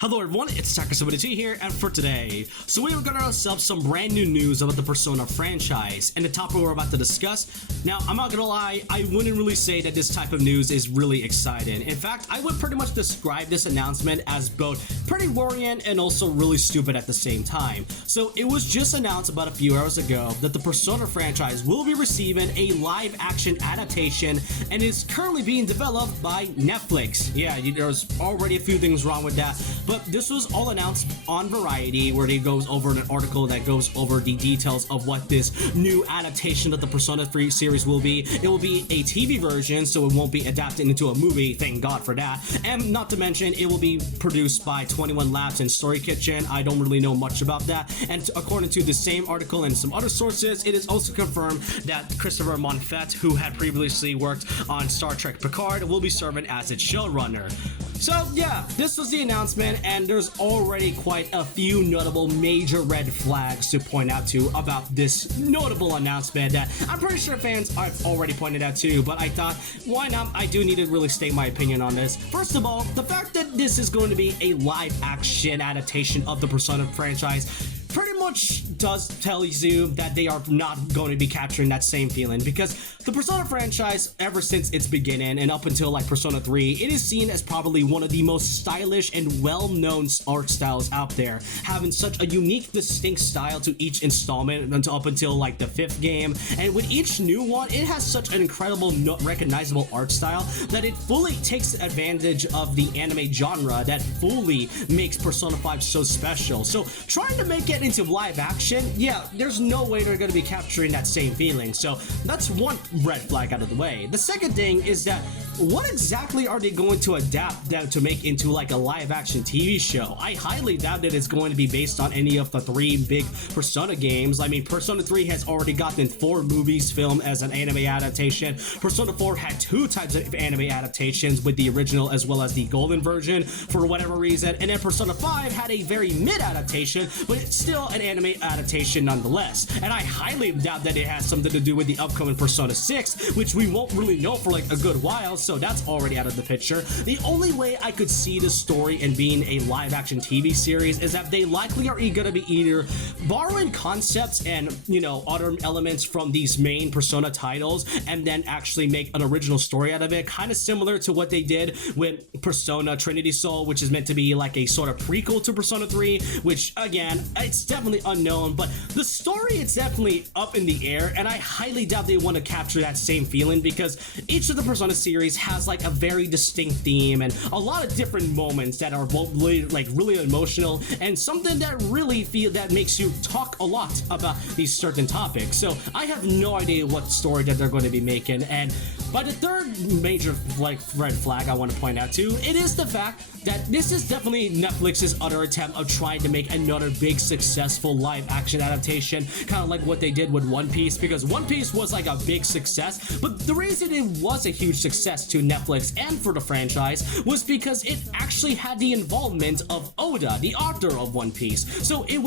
Hello everyone, it's Attacker72 here, and for today, so we have got ourselves some brand new news about the Persona franchise, and the topic we're about to discuss. Now, I'm not gonna lie, I wouldn't really say that this type of news is really exciting. In fact, I would pretty much describe this announcement as both pretty worrying and also really stupid at the same time. So, it was just announced about a few hours ago that the Persona franchise will be receiving a live-action adaptation, and is currently being developed by Netflix. Yeah, there's already a few things wrong with that. But this was all announced on Variety, where it goes over an article that goes over the details of what this new adaptation of the Persona 3 series will be. It will be a TV version, so it won't be adapted into a movie, thank God for that. And not to mention, it will be produced by 21 Labs and Story Kitchen. I don't really know much about that. And according to the same article and some other sources, it is also confirmed that Christopher Monfett, who had previously worked on Star Trek Picard, will be serving as its showrunner. So yeah, this was the announcement, and there's already quite a few notable major red flags to point out to about this notable announcement that I'm pretty sure fans have already pointed out too, but I thought, why not? I do need to really state my opinion on this. First of all, the fact that this is going to be a live action adaptation of the Persona franchise pretty much does tell you that they are not going to be capturing that same feeling, because the Persona franchise, ever since its beginning and up until like Persona 3, it is seen as probably one of the most stylish and well-known art styles out there, having such a unique, distinct style to each installment until up until like the 5th game. And with each new one, it has such an incredible, recognizable art style that it fully takes advantage of the anime genre that fully makes Persona 5 so special. So trying to make it into live action, yeah, there's no way they're going to be capturing that same feeling. So that's one red flag out of the way. The second thing is that what exactly are they going to adapt that to make into like a live action TV show? I highly doubt that it's going to be based on any of the 3 big Persona games. I mean, Persona 3 has already gotten 4 movies filmed as an anime adaptation. Persona 4 had 2 types of anime adaptations, with the original as well as the golden version for whatever reason. And then Persona 5 had a very mid adaptation, but it's still an anime adaptation nonetheless. And I highly doubt that it has something to do with the upcoming Persona 6, which we won't really know for like a good while, so that's already out of the picture. The only way I could see the story and being a live action TV series is that they likely are gonna be either borrowing concepts and, you know, other elements from these main Persona titles and then actually make an original story out of it, kind of similar to what they did with Persona Trinity Soul, which is meant to be like a sort of prequel to Persona 3, which again, it's definitely unknown, but the story is definitely up in the air, and I highly doubt they want to capture that same feeling, because each of the Persona series has like a very distinct theme and a lot of different moments that are both really emotional and something that really that makes you talk a lot about these certain topics. So I have no idea what story that they're going to be making. And by the third major red flag I want to point out too, it is the fact that this is definitely Netflix's other attempt of trying to make another big successful live action adaptation, kind of like what they did with One Piece, because One Piece was like a big success, but the reason it was a huge success to Netflix and for the franchise was because it actually had the involvement of Oda, the author of One Piece. So it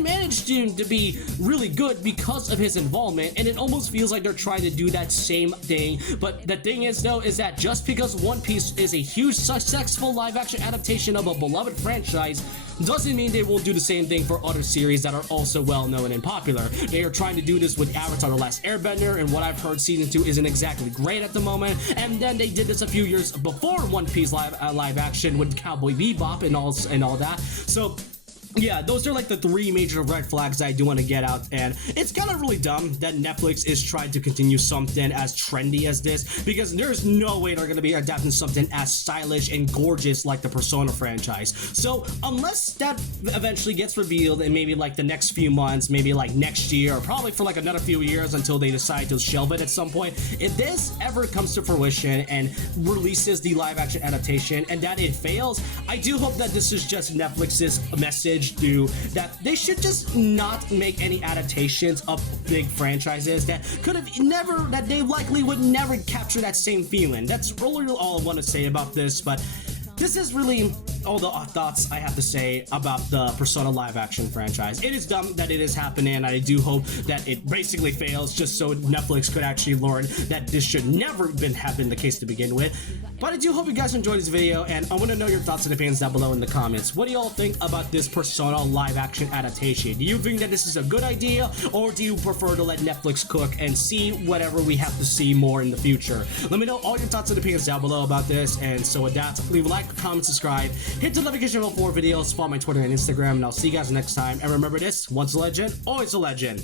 managed to be really good because of his involvement, and it almost feels like they're trying to do that same thing. But the thing is though, is that just because One Piece is a huge successful live action adaptation of a beloved franchise doesn't mean they won't do the same thing for other series that are also well known and popular. They are trying to do this with Avatar: The Last Airbender, and what I've heard, season 2 isn't exactly great at the moment. And then they did this a few years before One Piece live action with Cowboy Bebop and all that. So yeah, those are like the 3 major red flags I do want to get out, and it's kind of really dumb that Netflix is trying to continue something as trendy as this, because there's no way they're going to be adapting something as stylish and gorgeous like the Persona franchise. So unless that eventually gets revealed in maybe like the next few months, maybe like next year, or probably for like another few years until they decide to shelve it at some point, if this ever comes to fruition and releases the live action adaptation and that it fails, I do hope that this is just Netflix's message to that they should just not make any adaptations of big franchises that they likely would never capture that same feeling. That's really all I want to say about this, but this is really all the thoughts I have to say about the Persona live action franchise. It is dumb that it is happening, and I do hope that it basically fails just so Netflix could actually learn that this should never have been the case to begin with. But I do hope you guys enjoyed this video, and I want to know your thoughts and opinions down below in the comments. What do y'all think about this Persona live action adaptation? Do you think that this is a good idea, or do you prefer to let Netflix cook and see whatever we have to see more in the future? Let me know all your thoughts and opinions down below about this. And so with that, leave a like, comment, subscribe, hit the notification bell for more videos, follow my Twitter and Instagram, and I'll see you guys next time. And remember this, once a legend, always a legend.